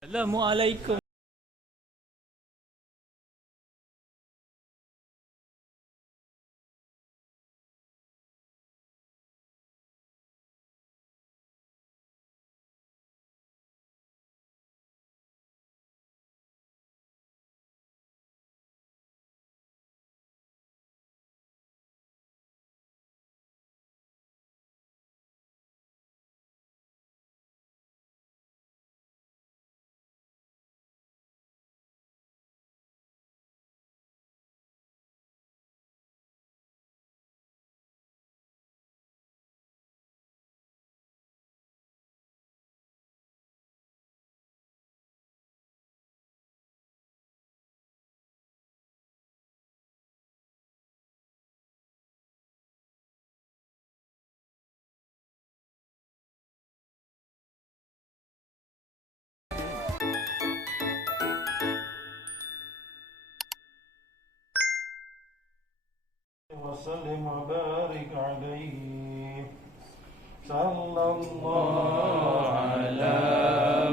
Assalamualaikum. وسلم وبارك عليه صلى الله على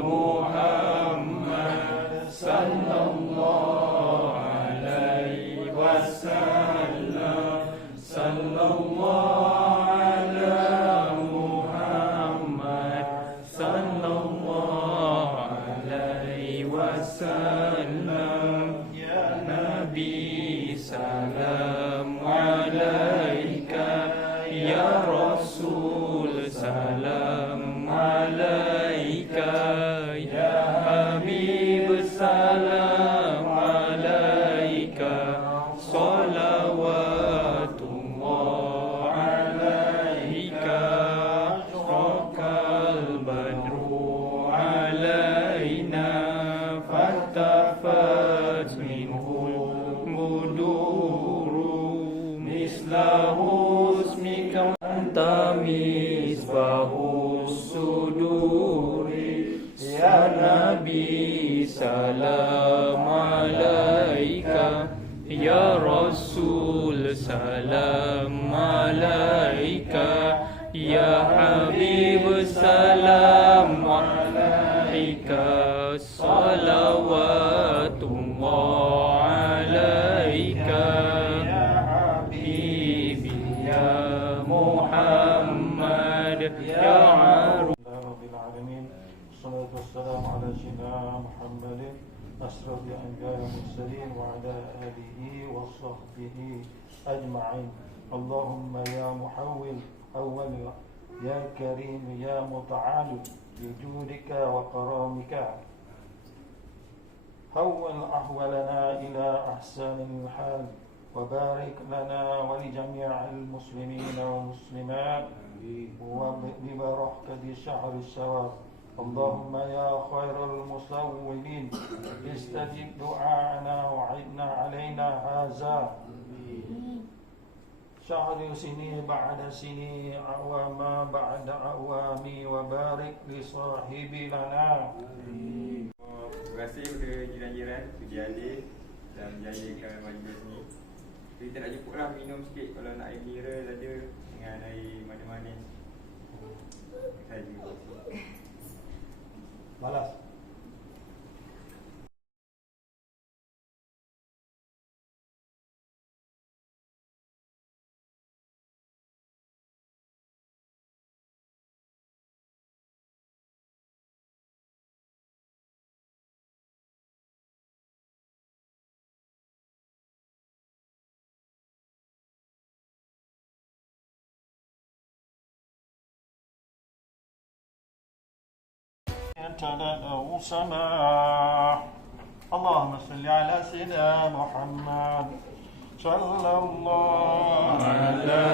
محمد صلى الله عليه وسلم صلى الله على محمد صلى الله عليه وسلم يا نبي سلام عليك يا رسول سلام عليك يا حبيب سلام عليك صلوات الله عليك أشرق البدر علينا فالتفت منه البدور مثله اسمك أنت مصباح الصدور يا نبي سلام عليك يا رسول سلام عليك يا حبيب سلام عليك صلوات الله عليك يا حبيبي يا محمد يا عروس رب العالمين والصلاة والسلام على سيدنا محمد أشرف الأنبياء والمرسلين وعلى آله وصحبه أجمعين اللهم يا محول أول يا كريم يا متعال بجودك وكرامك حول أحوالنا إلى أحسن الحال وبارك لنا ولجميع المسلمين والمسلمات وببركة شهر الشوال اللهم يا خير المصولين استجب دعاءنا وعدنا علينا هذا شهر سنين بعد سنين أعوام بعد أعوام وبارك لصاحب لنا. Terima kasih kepada jiran-jiran, Puji Alif dan menjayakan majlis ni. Kita nak jemputlah minum sikit kalau nak air mineral ada dengan air manis-manis. Saya juga. Balas. يتلأه سماح اللهم صل على سيدنا محمد صلى الله على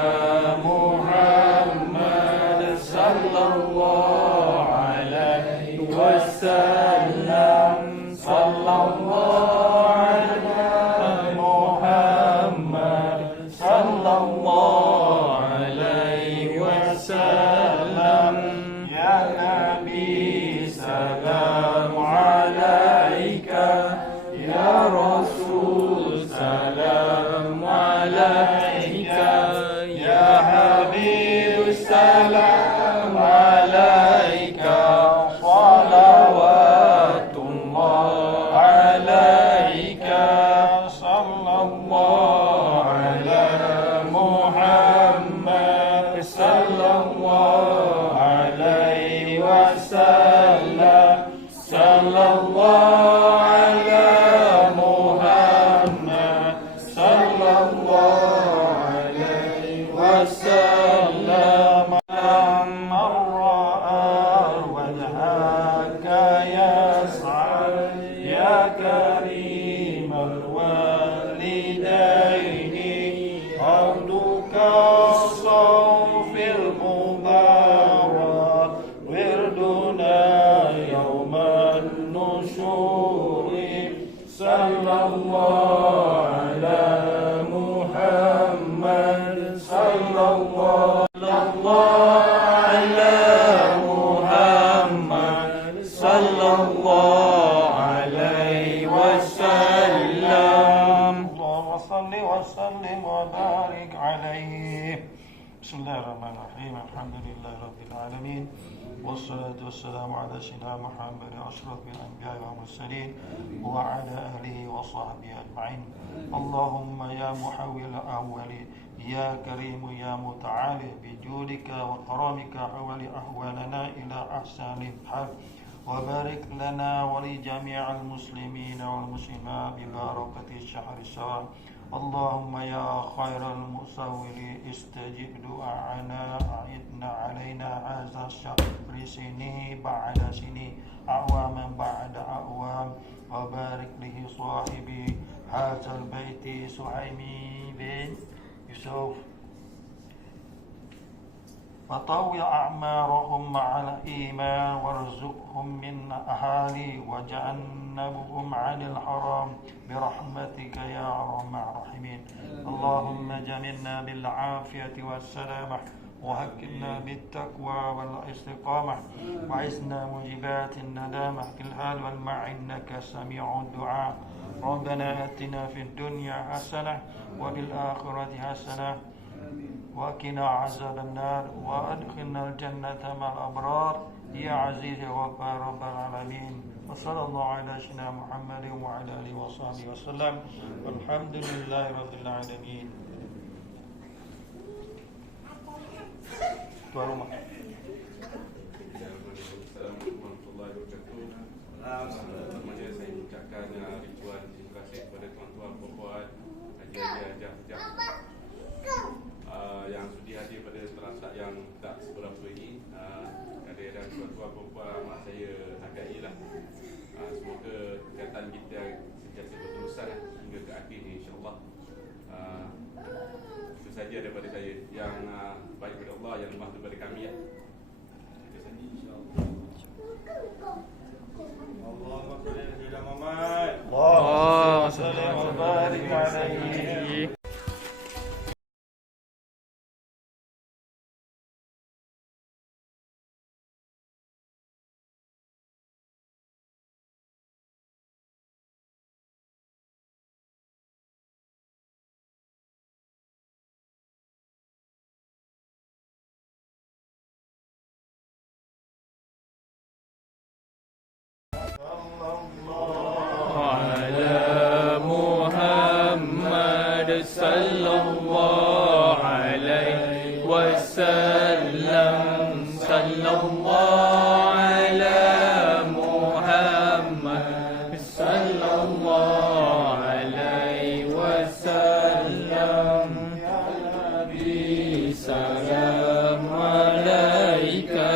محمد صلى الله عليه وسلم صلى الله على محمد صلى الله عليه وسلم يا نبي سلام عليك يا رسول سلام عليك يا حبيب سلام عليك صلوات صلى الله على محمد صلى الله عليه وسلم من رأى وجهك يسعى يا كريم الوالدين عبدك الصوف المبارك وردنا يوم النشور صلى الله على محمد صلى الله على محمد صلى الله عليه وسلم اللهم صل وسلم وبارك عليه بسم الله الرحمن الرحيم الحمد لله رب العالمين والصلاة والسلام على سيدنا محمد أشرف الأنبياء والمرسلين وعلى آله وصحبه أجمعين اللهم يا محول الأولين يا كريم يا متعالي بجودك وكرمك حول أحوالنا إلى أحسن الحال وبارك لنا ولجميع المسلمين والمسلمات ببركة الشهر الشوال اللهم يا خير المصور استجب دعاءنا أعدنا علينا هذا الشهر سنين بعد سنين أعواما بعد أعوام وبارك له صاحبي هذا البيت سهيمي بن يوسف وطول أعمارهم مع الإيمان وارزقهم من أهالي وجنبهم عن الحرام برحمتك يا أرحم الراحمين اللهم جملنا بالعافية والسلامة وهكنا بالتقوى والاستقامة وعزنا موجبات الندامة في الحال والمع إنك سميع الدعاء ربنا آتنا في الدنيا حسنة وفي الآخرة حسنة وقنا عذاب النار وأدخلنا الجنة مع الأبرار يا عزيز وغفار رب العالمين وصلى الله على سيدنا محمد وعلى آله وصحبه وسلم والحمد لله رب العالمين. Tuan rumah. Assalamualaikum warahmatullahi wabarakatuh. Pertama-tama saya ucapkan ribuan terima kasih kepada tuan-tuan, puan-puan, haji-haji, hajah yang sudi hadir pada terasa yang tak seberapa ini. Kehadiran tuan-tuan, puan-puan amat saya hargailah. Semoga kegiatan kita sentiasa berterusan hingga ke akhir ini, insya-Allah. Itu saja daripada saya. Yang baik kepada Allah, yang lemah daripada kami ya. Itu saja insya-Allah. Allahumma salli ala sayyidina Muhammad. Allahumma salli wa barik alaihi. Sallallahu alaihi wasallam sallallahu ala Muhammad sallallahu alaihi wasallam ya Nabi salam alaika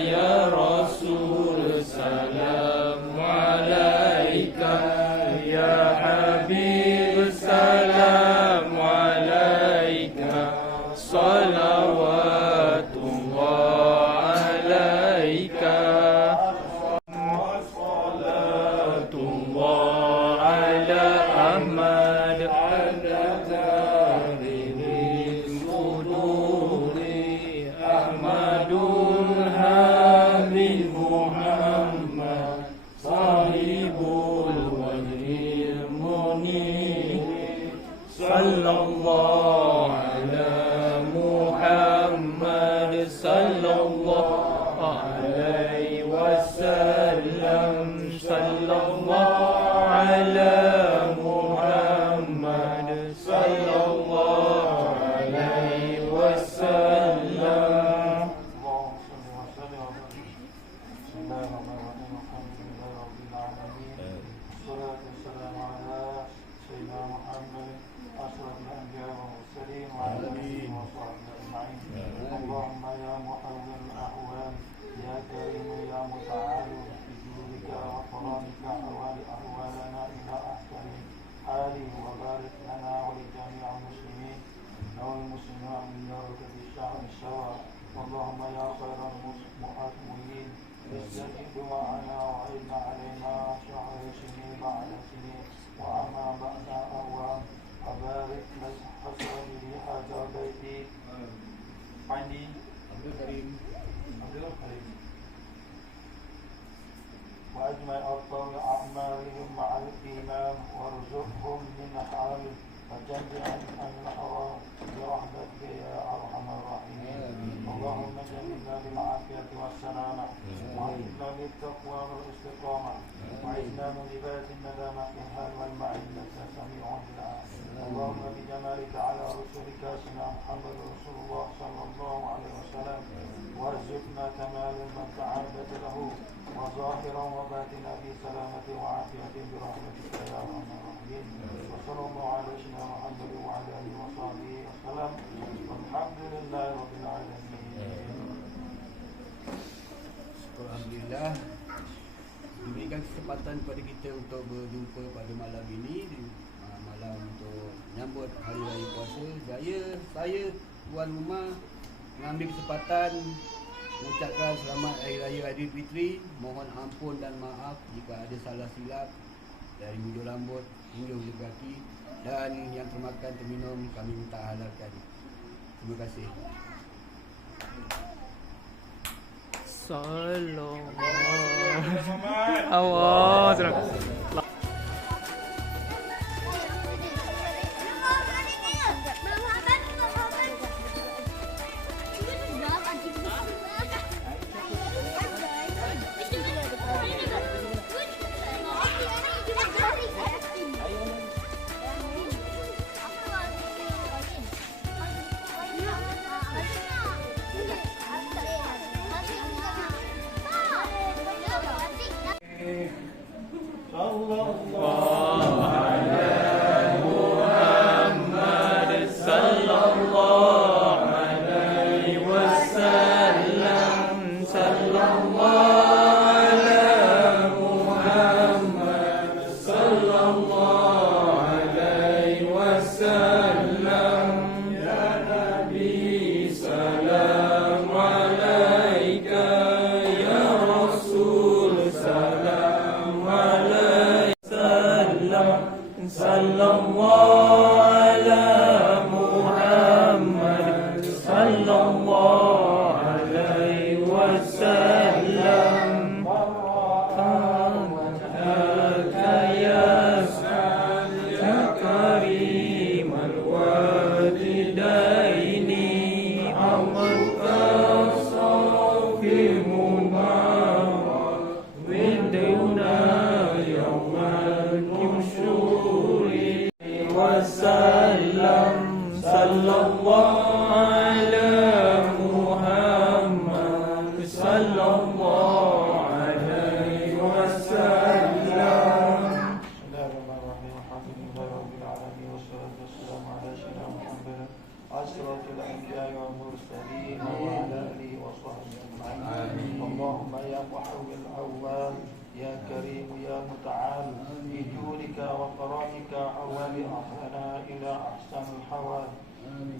ya Rasul salam alaika ya Habib salam صلوات الله عليك وصلاة الله على أحمد عدد الصدور أحمد هادي محمد صاحب الوجه المنير صلى الله على محمد صلى الله عليه وسلم صلى الله على محمد صلى الله عليه وسلم. اللهم صل وسلم. بسم الله الرحمن الرحيم. الحمد لله رب وأكرمك أحوالنا إلى أحسن حال وبارك لنا ولجميع المسلمين والمسلمات من درجة الشعب سواء اللهم يا خير المؤمنين استجب دعاءنا وعد علينا شهر سنين بعد سنين وأما بعد أعوام وبارك حسن لهذا بيتي عندي عبد الكريم وأجمع أبطال أعمالهم مع الإيمان وارزقهم من حال وجمع عن الحرام برحمتك يا أرحم الراحمين اللهم جملنا بالعافية والسلامة وعزنا بالتقوى والاستقامة وعزنا موجبات الندامة في الحال والمعينة سميع الدعاء اللهم بجمالك على رسولك سيدنا محمد رسول الله صلى الله عليه وسلم وارزقنا كمال والسعادة له وظاهرا وباطنا في سلامة وعافية برحمتك يا أرحم الراحمين وصلى الله على سيدنا محمد وعلى آله وصحبه وسلم والحمد لله رب العالمين. Alhamdulillah diberikan kesempatan kepada kita untuk berjumpa pada malam ini, malam untuk menyambut hari raya puasa. Saya tuan rumah mengambil kesempatan mengucapkan selamat hari raya Aidilfitri. Mohon ampun dan maaf jika ada salah silap dari hujung rambut hingga hujung kaki, dan yang termakan terminum kami minta halalkan. Terima kasih. Salam. Allah. اللهم يا محول الأول يا كريم يا متعال بجودك وكرمك حول أهلنا إلى أحسن الحوال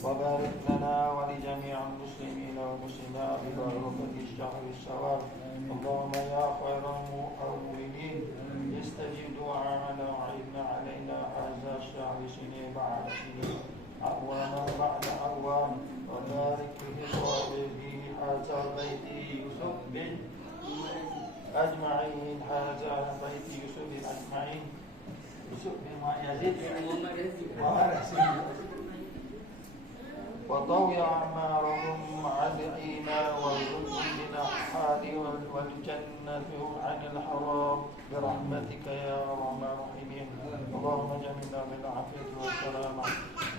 وبارك لنا ولجميع المسلمين والمسلمات ببركة الشهر السواد اللهم يا خير المؤمنين استجب دعاءنا وعدنا علينا هذا الشهر سنين بعد سنين أعواما بعد أعوام وبارك فيه هذا البيت يوسف بن أجمعين هذا بيت يوسف بن أجمعين يوسف بن يزيد وطوي أعمارهم مع الإيمان والرزق من الحال والجنة عن الحرام برحمتك يا أرحم الراحمين اللهم جملنا بالعافية والسلامة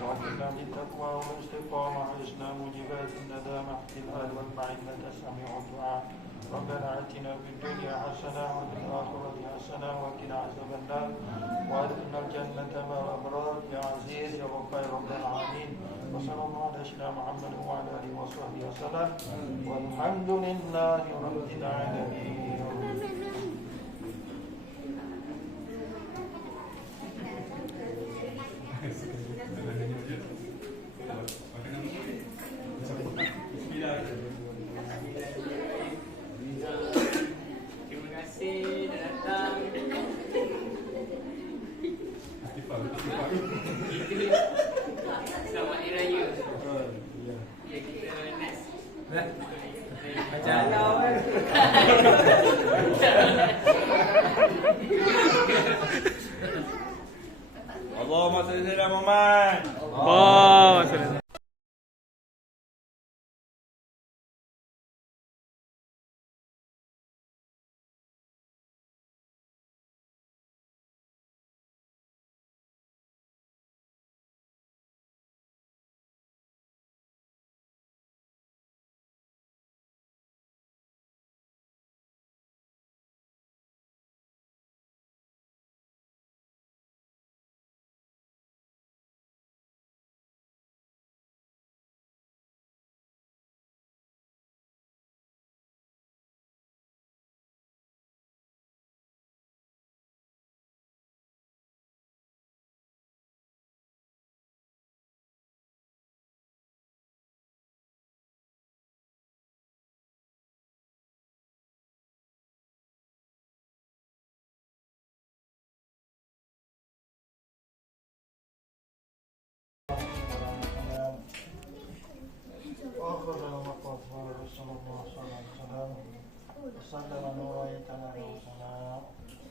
وعافنا بالتقوى والاستقامة وحسن موجبات الندامة في الآل والمعينة سميع الدعاء ربنا آتنا في الدنيا حسنة وفي الآخرة حسنة وقنا عذاب النار وادخلنا الجنة مع الأبرار يا عزيز يا غفار رب العالمين وصلى الله على سيدنا محمد وعلى آله وصحبه وسلم والحمد لله رب العالمين. Selamat Hari Raya. Ya. Kita next. Macam alau kan. Allahumma salli ala Muhammad.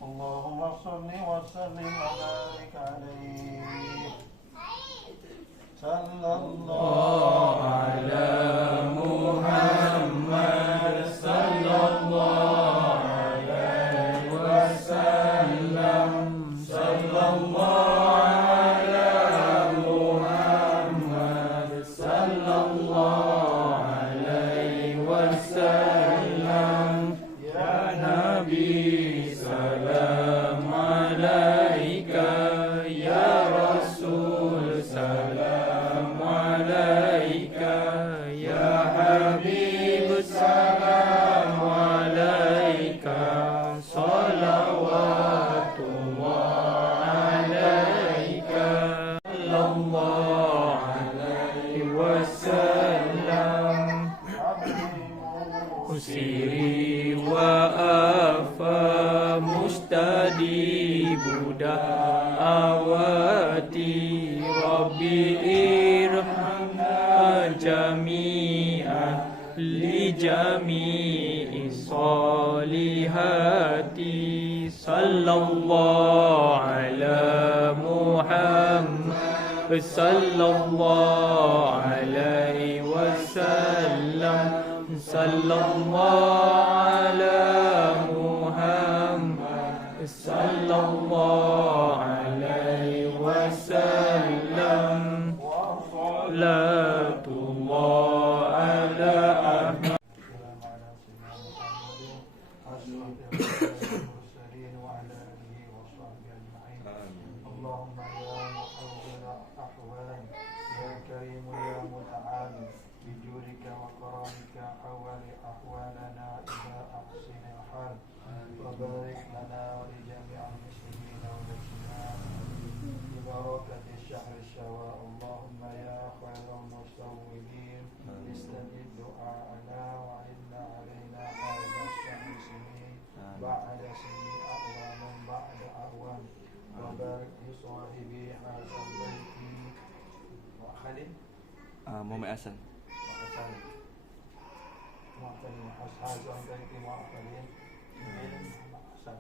اللهم صل وسلم وبارك عليه صلى الله على محمد صلى الله عليه وسلم صلى الله على محمد صلى الله عليه وسلم يا نبي سلام عليك يا رسول سلام عليك يا حبيب سلام عليك صلوات الله عليك صلى الله عليه وسلم سيري وأفا مستجيب دعواتي ربي ارحمنا جميعا لجميع الصالحات صلى الله على محمد صلى الله عليه وسلم صلى الله على محمد صلى الله عليه وسلم صلاة الله على أحمد اللهم يا محول أحوال يا كريم يا متعال بجودك وكرمك حول أحوالنا إلى أحسن حال وبارك لنا ولجميع المسلمين والمسلمات ببركة الشهر الشوال اللهم يا خير المستوعبين استجب دعاءنا وعنا علينا خير الشهر سنين بعد سنين أعوام بعد أعوام وبارك لصاحبي هذا البيت وخليل Muhammad Hasan. معتنين هذا البيت معتنين حسن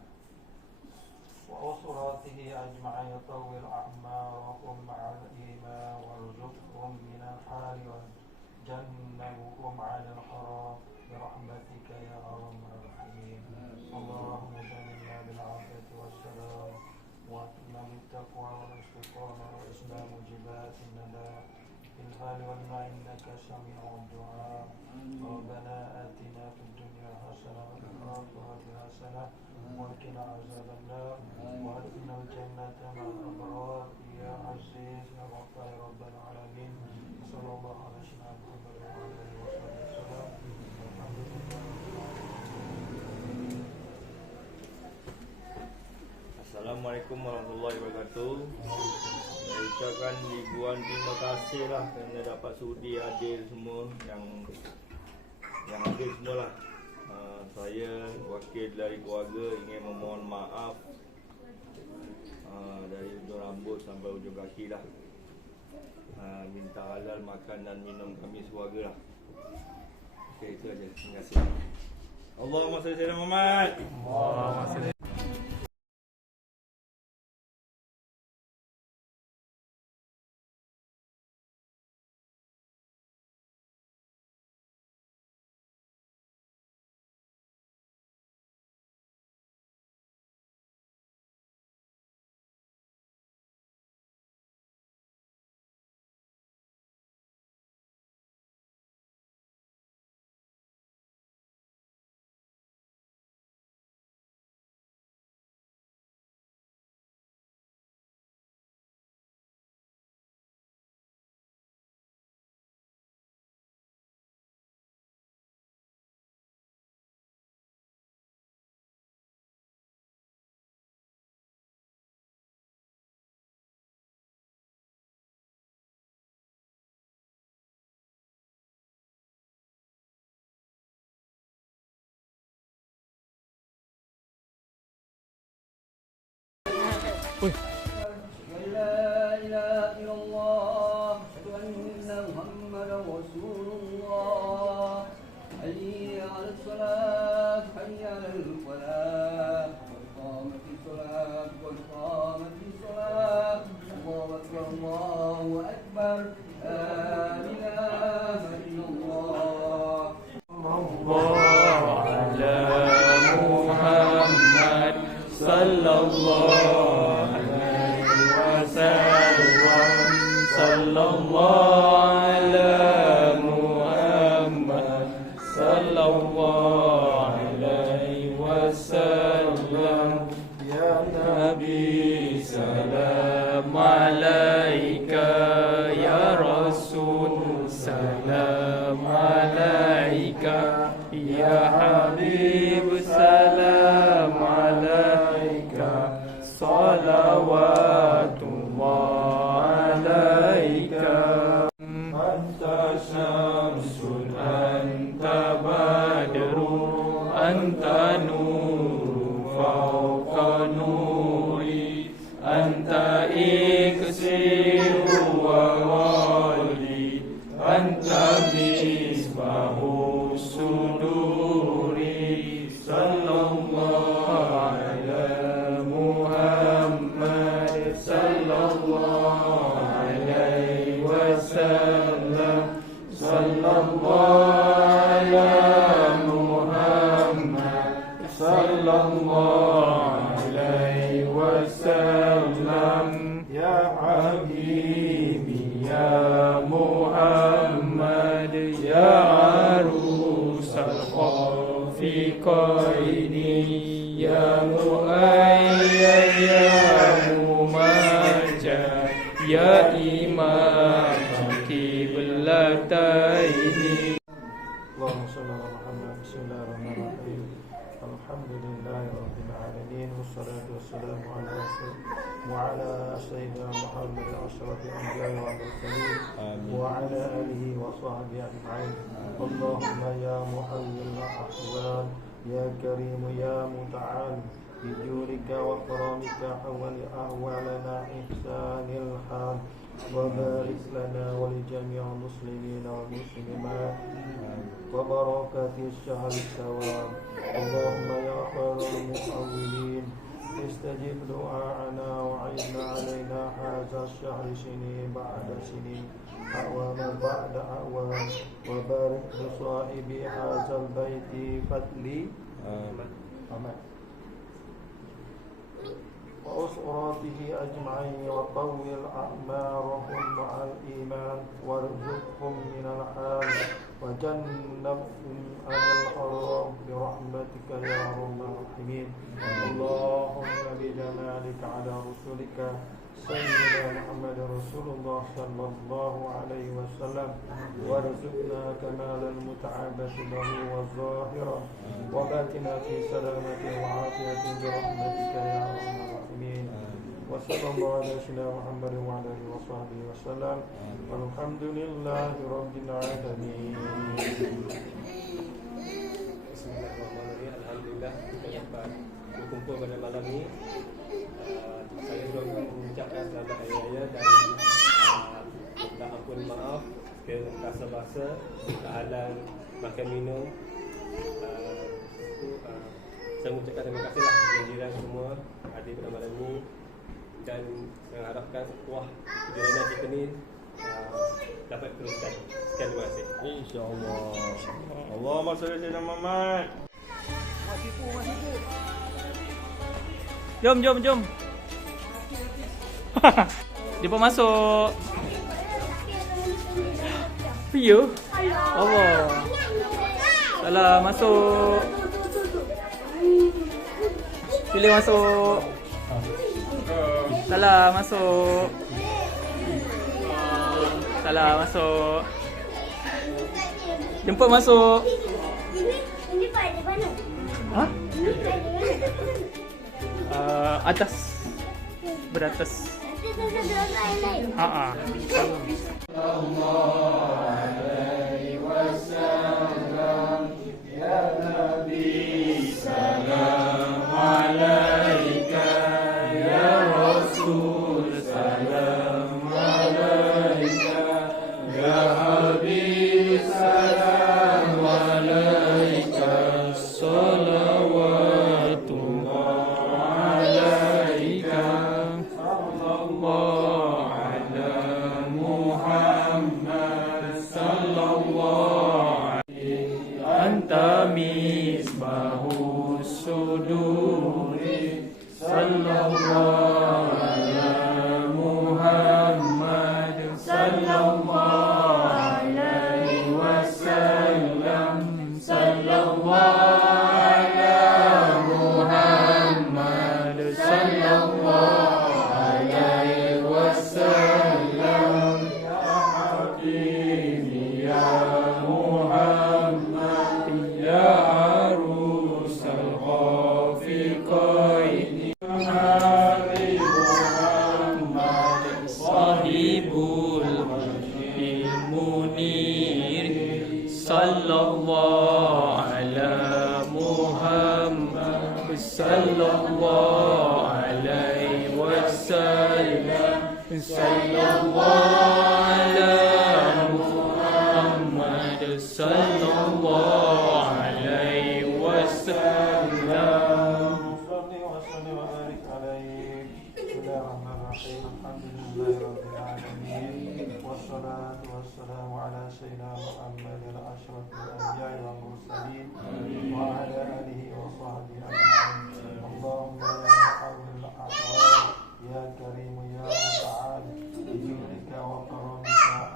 وأسراته أجمعين يطول أعماركم مع الإيمان وارزقهم من الحلال وجنبهم عن الحرام برحمتك يا أرحم الراحمين اللهم جنبنا بالعافية والسلام وأتنا بالتقوى والاستقامة وإسلام موجبات الندى في الحال والماء إنك سميع الدعاء ربنا آتنا في الدنيا حسنة وفي الآخرة حسنة وقنا عذاب النار وادخلنا الجنة مع الأبرار يا عزيز يا غفار يا رب العالمين صلى الله على سيدنا محمد وعلى آله وصحبه وسلم والحمد لله. Assalamualaikum warahmatullahi wabarakatuh. Saya ucapkan ribuan terima kasih lah kerana dapat sudi hadir semua yang hadir semualah. Saya wakil dari keluarga ingin memohon maaf dari ujung rambut perut sampai ujung kaki lah. Minta halal makan dan minum kami sekeluarga lah. Okey, itu aja. Terima kasih. Allahumma salli ala Muhammad. Allahumma salli. La ilaha illallah, asyhadu anna Muhammadar Rasulullah. Hayya 'alas salat, hayya 'alal falah. Qamatis salat, qad qamatis salat. Allahu akbar, Allahu akbar. La ilaha illallah. Muhammad sallallahu alaihi wasallam. Sallallahu ala Muhammad sallallahu alaihi wasallam. Ya Nabi salam alaika, ya Rasul salam alaika, ya Habib salam alaika, salawatullah alaika. Anta syamsun, anta badru, anta nuru fawqa nuri, anta iksiru wa wali, anta misbahu suduri. Sallallahu ala Muhammad sallallahu alaihi wasallam. Sallallahu ala Muhammad sallallahu alaihi wasallam. Ya Habibi ya Muhammad, ya arusal khafiqaini, ya muayyad ya mumajjad, ya imam kiblataini. اللهم صل على محمد. بسم الله الرحمن الرحيم. الحمد لله رب العالمين، والصلاة والسلام على سيدنا محمد أشرف الأنبياء والمرسلين وعلى آله وصحبه أجمعين. اللهم يا محول الأحوال، يا كريم يا متعال، بجودك وكرمك حول أهوالنا إحسان الحال، وبارك لنا ولجميع المسلمين والمسلمات وبركات الشهر الثواب. اللهم يا خير المحولين، استجب دعاءنا وعيدنا علينا هذا الشهر سنين بعد سنين، أعواما بعد أعوام، وبارك لصاحب هذا البيت فتلي وأسراته أجمعين، وطول أعمارهم مع الإيمان، وارزقهم من الحال، وجنبهم عن الحرام برحمتك يا أرحم الراحمين. اللهم بجلالك على رسولك سيدنا محمد رسول الله صلى الله عليه وسلم، وارزقنا كمال المتعبة له والظاهرة وباتنا في سلامة وعافية برحمتك يا أرحم الراحمين. وصلى الله على سيدنا محمد وعلى آله وصحبه وسلم، والحمد لله رب العالمين. Bismillahirrahmanirrahim. Alhamdulillah kita dapat berkumpul pada malam ini. Saya juga mengucapkan selamat hari puasa, tak halal makan minum. Saya mengucapkan terima kasih lah kepada jiran semua hadir pada malam ni, dan saya harapkan kuah perjalanan kita ni dapat teruskan. Sekian, terima kasih. InsyaAllah. Allahumma salli ala Sayyidina Muhammad. Jom. Jumpa masuk. Ya. Allah. Salah masuk. Pilih masuk. Salah masuk. Salah masuk. Jemput masuk. Ini pada mana? Ha? Ini pada mana? Atas. Beratas. Lain-lain. Anta misbahu suduri sallallahu ala Muhammad sallallahu alaihi wasallam sallallahu ala Muhammad sallallahu alaihi wasallam ya hakim ya Muhammad ya arusal khafiqaini Hari Muhammad sahibul wajhil munir sallallahu ala Muhammad sallallahu alaihi wasallam sallallahu ala Muhammad sallallahu alaihi wasallam. صلي وسلم وبارك عليه. بسم الله الرحمن الرحيم. الحمد لله رب العالمين والصلاة والسلام على سيدنا محمد أشرف الأنبياء والمرسلين وعلى آله وصحبه أجمعين. اللهم يا محول الأحوال يا كريم يا متعال بجودك وكرمك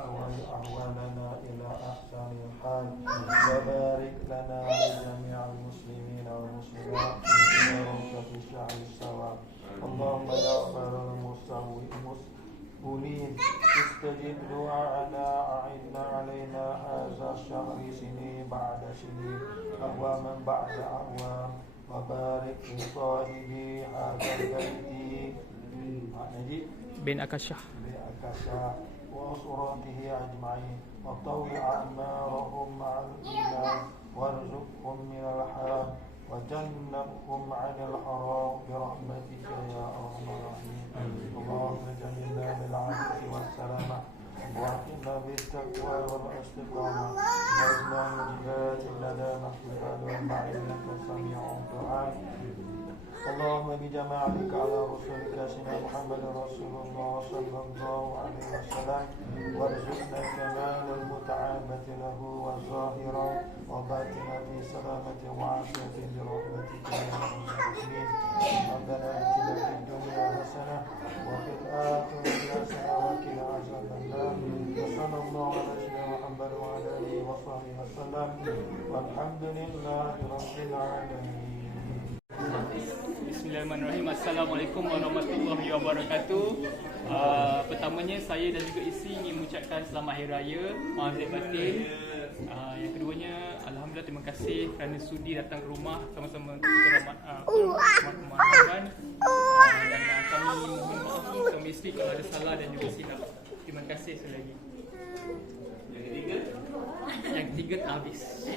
أول أحوالنا إلى أحسن الحال وبارك لنا ولجميع المسلمين والمسلمات في روضة شهر الثواب. اللهم يا خير المسؤولين استجب دعاءنا أعدنا علينا هذا الشهر سنين بعد سنين أعواما بعد أعوام وبارك لصاحب هذا البيت نجيب Bin Akashah. بأكشا وأسرته أجمعين وطول أعمارهم مع الإيمان وارزقهم من الحلال وجنبهم عن الحرام برحمتك يا أرحم الراحمين. اللهم جملنا بالعافية والسلامة وأعطنا بالتقوى والاستقامة وأجمع الجبال لدى مخلوقات والمع إنك سميع الدعاء. اللهم بجمالك على رسولك سيدنا محمد رسول الله صلى الله عليه وسلم وارزقنا كمال المتعامة له وظاهرا وباطنا في سلامة وعافية برحمتك يا ارحم الراحمين. ربنا اتنا في الدنيا حسنة وفي الآخرة حسنة وقنا عذاب النار. وصلى الله على سيدنا محمد وعلى آله وصحبه وسلم والحمد لله رب العالمين. Bismillahirrahmanirrahim. Assalamualaikum warahmatullahi wabarakatuh. Pertamanya saya dan juga isteri ingin mengucapkan selamat hari raya, maaf lahir batin. Yang keduanya, alhamdulillah, terima kasih kerana sudi datang ke rumah sama-sama kita Ramadan. Dan kami mohon maaf suami isteri kalau ada salah dan juga silap. Terima kasih sekali lagi. Yang ketiga tak habis.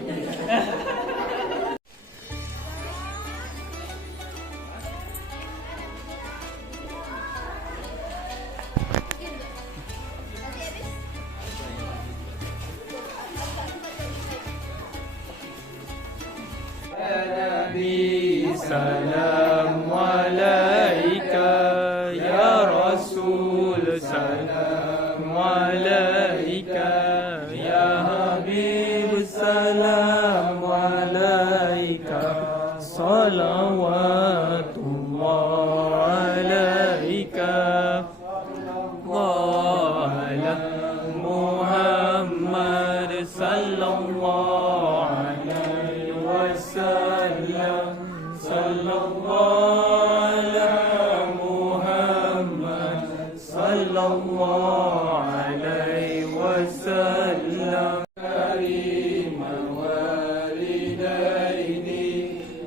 الله عليه وسلم كريم والدين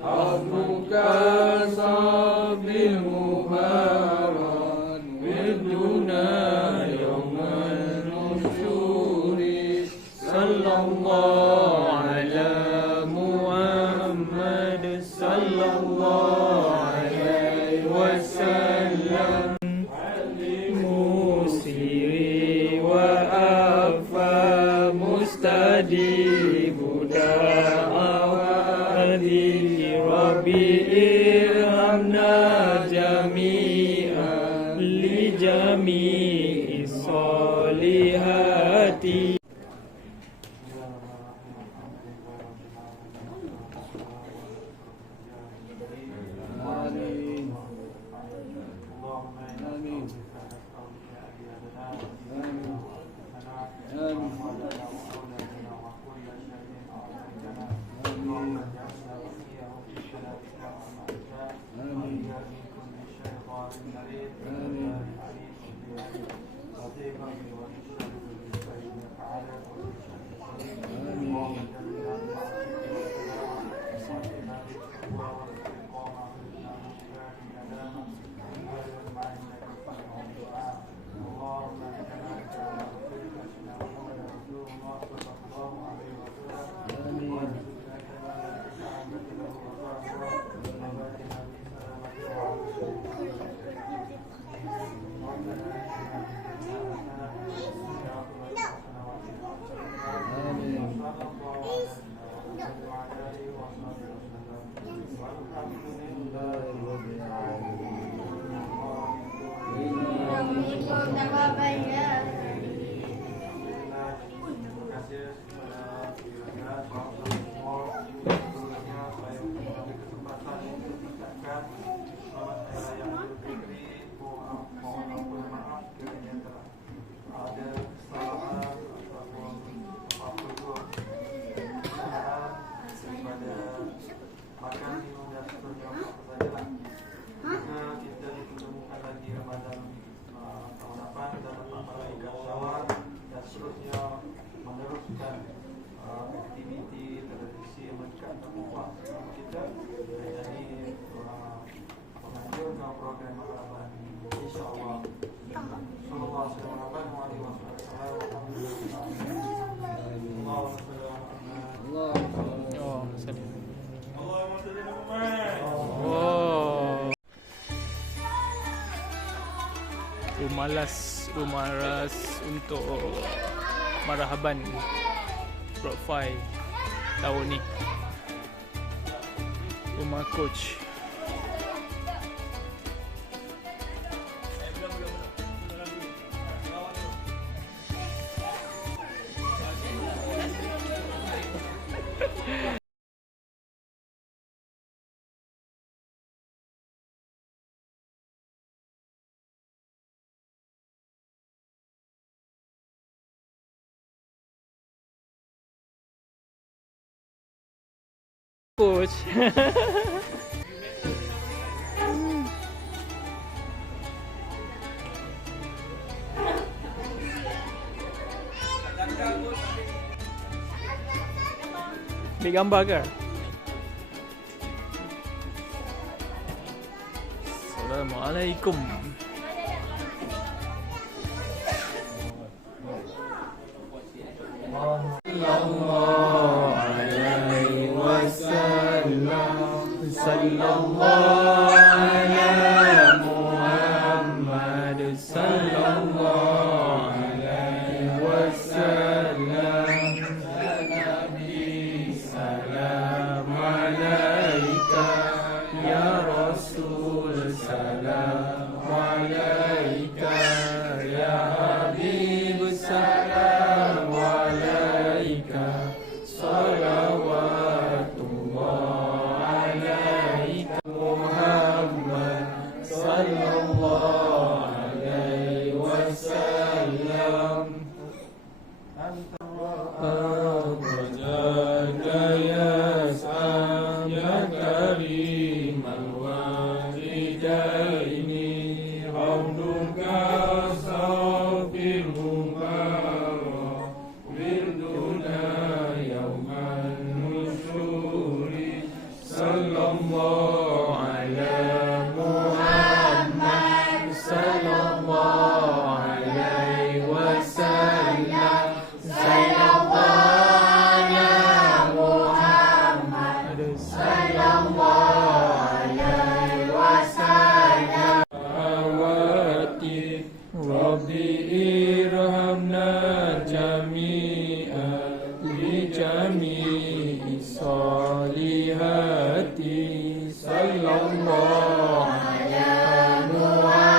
حظك صاب المبارك بدنا يوم النشور صلى الله على محمد صلى الله عليه وسلم مسيري وأفى مستجيب دعواتي ربي ارحمنا جميعا لجميع الصالحات. Rumah ras untuk marhaban profile tahun ni. Rumah coach. Coach. Ambil gambar ke? Assalamualaikum. Sallallahu ala Muhammad sallallahu alaihi wasallam. Nabi salam alaika ya Rasul salam alaika ya Habib salam alaika salawatullah Muhammad sallallahu alaihi wasallam. Wajada yas'an ya karimal walidaini hamduka sallallahu alaihi wasallam. Sallallahu ala Muhammad. Sallallahu alaihi wasallam. Awati Rabbi irhamna jami'a bi jami'i salihati. Sallallahu ala Muhammad.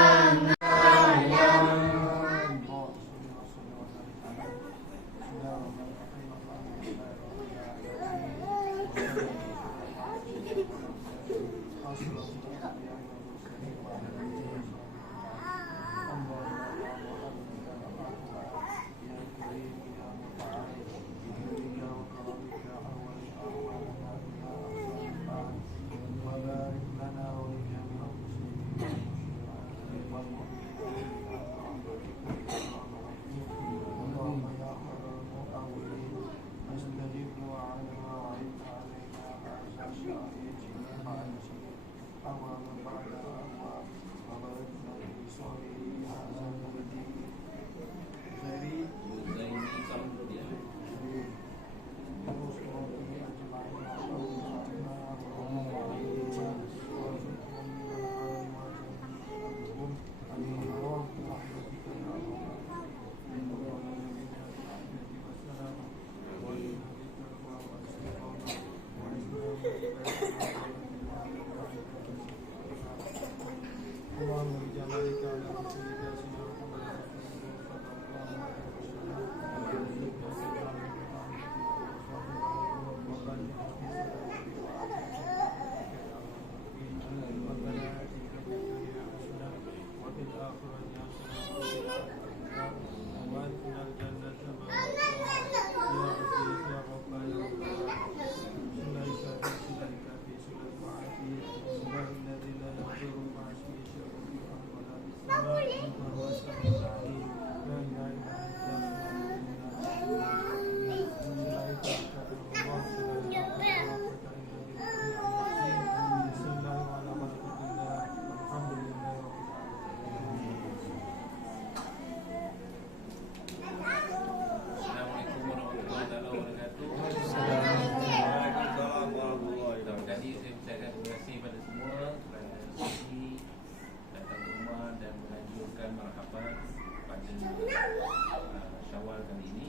Syawal kali ini.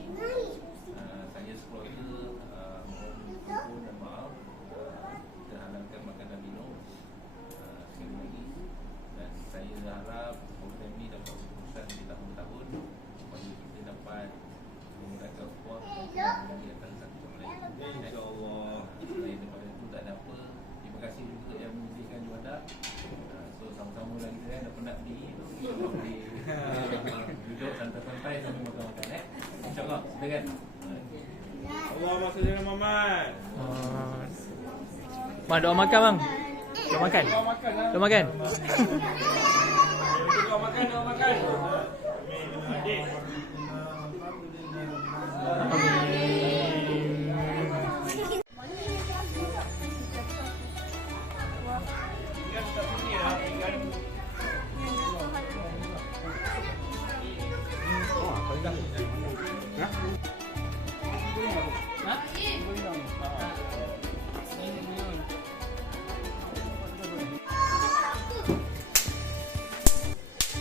Saya sekeluarga mohon ampun dan maaf terhalangkan makanan minum sekali lagi, dan saya harap program ini dapat berterusan di tahun-tahun supaya kita dapat menggunakan kuah dan menjadikan satu sama lain. InsyaAllah. Selain daripada itu tak ada apa. Terima kasih juga yang menyediakan juara. So sama-sama lagi saya dah penat berdiri, duduk santai-santai sambil makan-makan InsyaAllah, silakan. Allahumma salli ala Muhammad. Mak, doa makan bang. Doa makan. Doa makan. Doa makan, doa makan.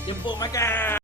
Jemput makan.